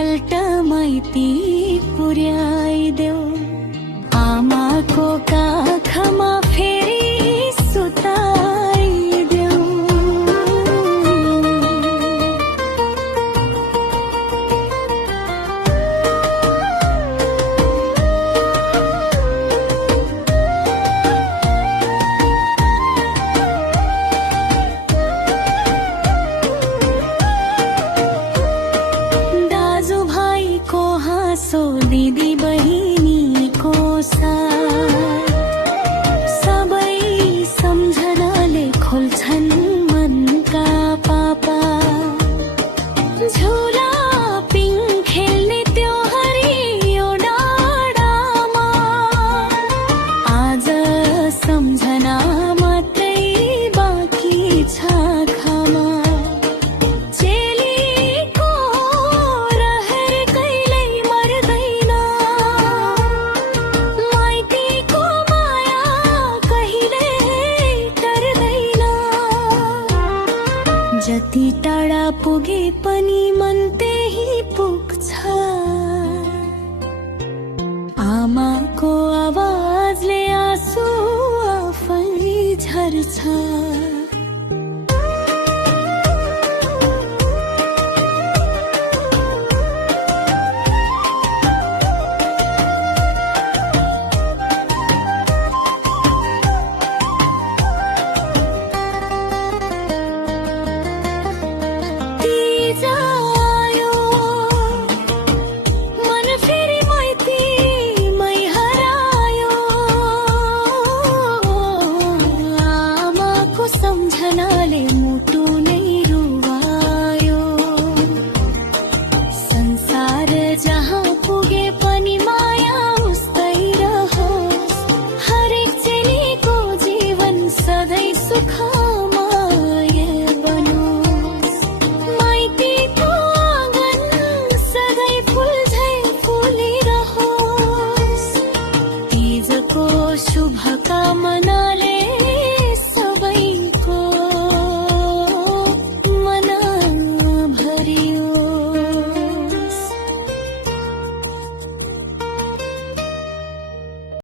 पल्ट माइती पुर्याइदेऊ। आमाको काखमा फेरि सुताइदेऊ। दाजुभाइको हाँसो, दिदी बहिनीको साथ, सबै सम्झनाले खोल्छन् मनका पापा। झुला पिङ खेल्ने त्यो हरियो डाँडामा, आज सम्झना मात्रै बाँकी छ आँखामा। चेलीको रहर कहिल्यै मर्दैन, माइतीको माया कहिल्यै टर्दैन। जति टाढा पुगे पनि मन त्यही पुग्छ, आमाको आवाजले आँसु आफै झर्छ।